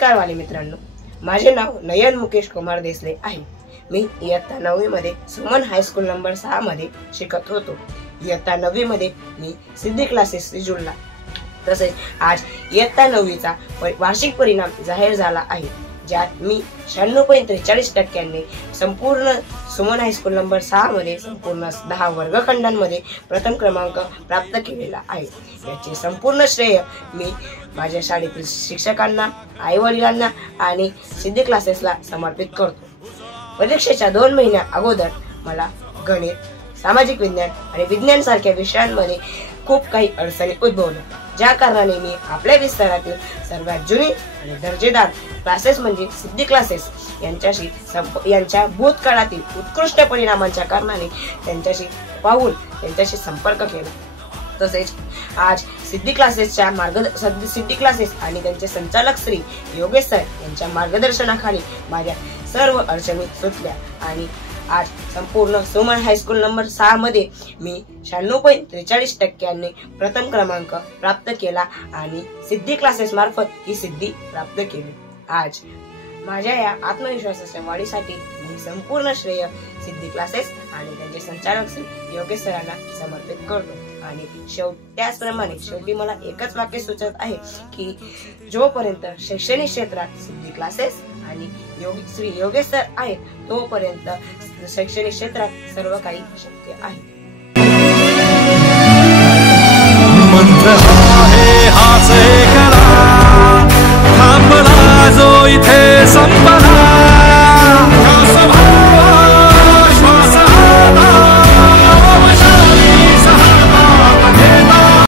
नमस्कार वाले मित्रांनो, माझे नाव नयन मुकेश कुमार देसले आहे। मी इयत्ता 9वी मध्ये सुमन हायस्कूल नंबर 6 मध्ये शिकत होतो। इयत्ता 9वी मध्ये मी सिद्धी क्लासेस जुळला। तसेच आज इयत्ता 9वीचा वार्षिक परिणाम जाहीर झाला आहे, ज्यात मी 96.43% संपूर्ण सुमन हायस्कूल नंबर 6 मध्ये संपूर्ण 10 वर्गखंडांमध्ये प्रथम क्रमांक प्राप्त केलेला आहे। याचे संपूर्ण श्रेय मी माझ्या शाळेतील शिक्षकांना, आई वडिलांना आणि सिद्धी क्लासेसला समर्पित करतो। परीक्षेच्या 2 महिन्या अगोदर मला गणित, सामाजिक विज्ञान आणि विज्ञान सारख्या विषयांमध्ये खूप काही अडचणी उद्भवल्या, ज्या कारणाने मी आपल्या विस्तारातील सर्वात जुनी आणि दर्जेदार क्लासेस म्हणजे सिद्धी क्लासेस यांच्या भूतकाळातील उत्कृष्ट परिणामांच्या कारणाने त्यांच्याशी संपर्क केला। तसेच आज सिद्धी क्लासेस आणि त्यांचे संचालक श्री योगेश सर यांच्या मार्गदर्शनाखाली माझ्या सर्व अडचणी सुटल्या आणि आज संपूर्ण सुमन हायस्कूल नंबर 6 मध्ये मी 96.43% प्रथम क्रमांक प्राप्त केला आणि सिद्धी क्लासेस मार्फत ही सिद्धी प्राप्त केली। आज माझ्या या आत्मविश्वासाच्या वाढीसाठी मी संपूर्ण श्रेय सिद्धी क्लासेस आणि त्यांचे संचालक श्री योगेश सरांना समर्पित करतो। आणि त्याचप्रमाणे शेवटी मला एकच वाक्य सुचत आहे की जोपर्यंत शैक्षणिक क्षेत्रात सिद्धी क्लासेस आणि श्री योगेश सर आहेत, तोपर्यंत शैक्षणिक क्षेत्रात सर्व काही शक्य आहे।